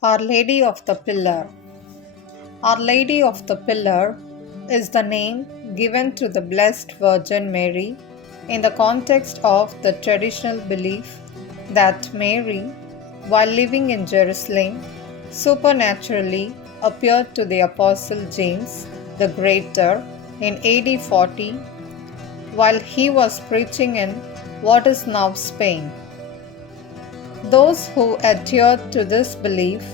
Our Lady of the Pillar. Our Lady of the Pillar is the name given to the Blessed Virgin Mary in the context of the traditional belief that Mary, while living in Jerusalem, supernaturally appeared to the Apostle James the Greater in AD 40 while he was preaching in what is now Spain. Those who adhere to this belief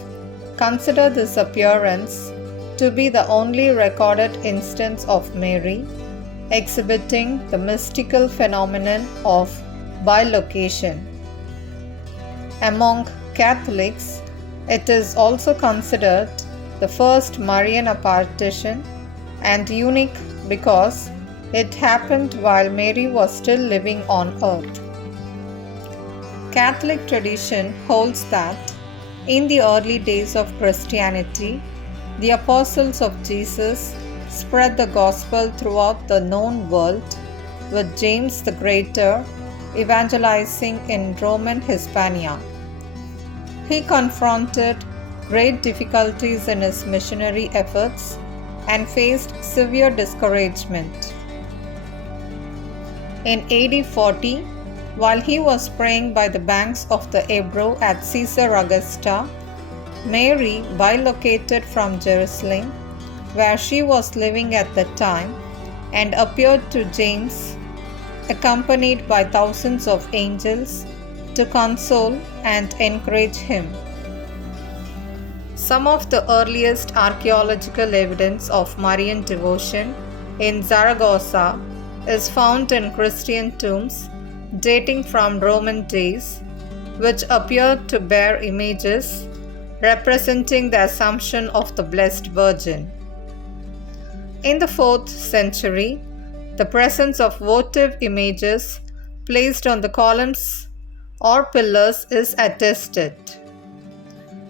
consider this appearance to be the only recorded instance of Mary exhibiting the mystical phenomenon of bilocation. Among Catholics, it is also considered the first Marian Apparition and unique because it happened while Mary was still living on earth. Catholic tradition holds that in the early days of Christianity, the apostles of Jesus spread the gospel throughout the known world, with James the Greater evangelizing in Roman Hispania. He confronted great difficulties in his missionary efforts and faced severe discouragement. In AD 40, while he was praying by the banks of the Ebro at Caesar Augusta, Mary bilocated from Jerusalem, where she was living at the time, and appeared to James, accompanied by thousands of angels, to console and encourage him. Some of the earliest archaeological evidence of Marian devotion in Zaragoza is found in Christian tombs dating from Roman days, which appear to bear images representing the Assumption of the Blessed Virgin. In the 4th century, the presence of votive images placed on the columns or pillars is attested.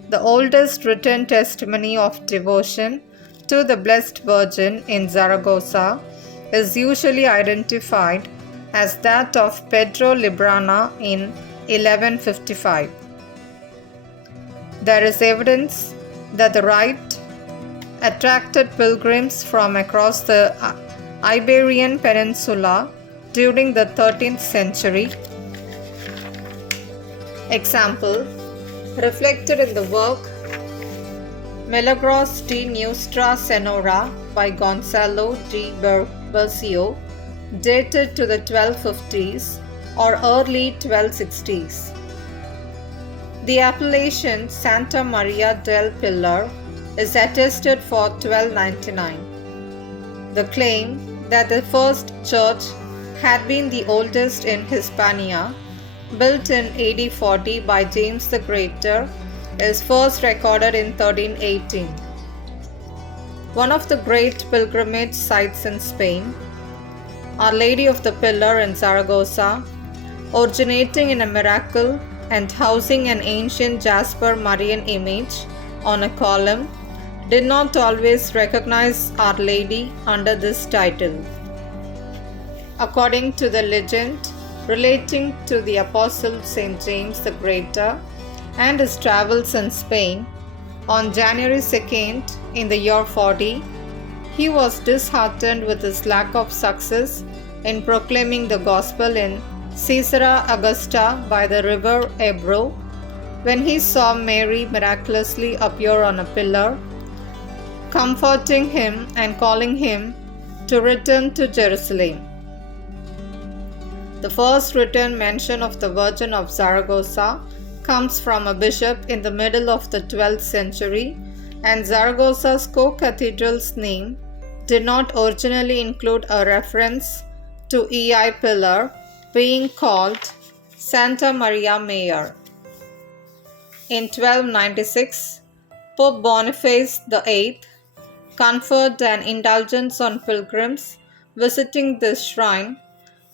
The oldest written testimony of devotion to the Blessed Virgin in Zaragoza is usually identified as that of Pedro Librana in 1155. There is evidence that the rite attracted pilgrims from across the Iberian Peninsula during the 13th century. Example reflected in the work Milagros de Nuestra Senora by Gonzalo de Bercio, dated to the 1250s or early 1260s. The appellation Santa Maria del Pilar is attested for 1299. The claim that the first church had been the oldest in Hispania, built in AD 40 by James the Greater, is first recorded in 1318. One of the great pilgrimage sites in Spain, Our Lady of the Pillar in Zaragoza, originating in a miracle and housing an ancient Jasper Marian image on a column, did not always recognize Our Lady under this title. According to the legend relating to the Apostle St. James the Greater and his travels in Spain, on January 2nd in the year 40, he was disheartened with his lack of success in proclaiming the gospel in Caesarea Augusta by the river Ebro, when he saw Mary miraculously appear on a pillar, comforting him and calling him to return to Jerusalem. The first written mention of the Virgin of Zaragoza comes from a bishop in the middle of the 12th century, and Zaragoza's co-cathedral's name did not originally include a reference to EI Pillar, being called Santa Maria Mayor. In 1296, Pope Boniface VIII conferred an indulgence on pilgrims visiting this shrine,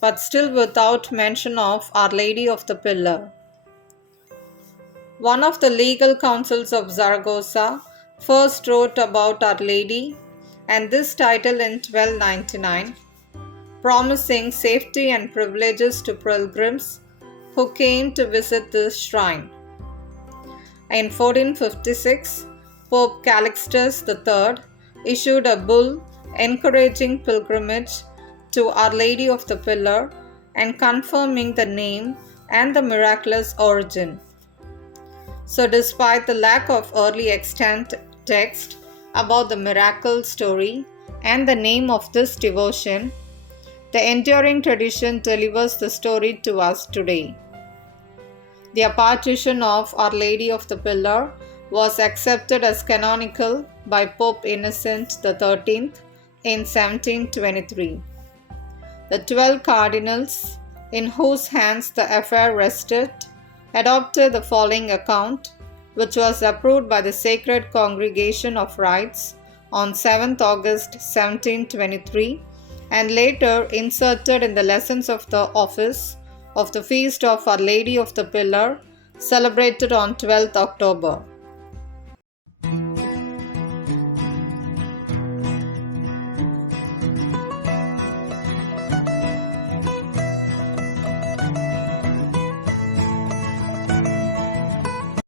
but still without mention of Our Lady of the Pillar. One of the legal councils of Zaragoza first wrote about Our Lady, and this title in 1299, promising safety and privileges to pilgrims who came to visit this shrine. In 1456, Pope Calixtus III issued a bull encouraging pilgrimage to Our Lady of the Pillar and confirming the name and the miraculous origin. So, despite the lack of early extant text about the miracle story and the name of this devotion, the enduring tradition delivers the story to us today. The apparition of Our Lady of the Pillar was accepted as canonical by Pope Innocent XIII in 1723. The 12 cardinals, in whose hands the affair rested, adopted the following account, which was approved by the Sacred Congregation of Rites on 7th August 1723 and later inserted in the lessons of the office of the Feast of Our Lady of the Pillar, celebrated on 12th October.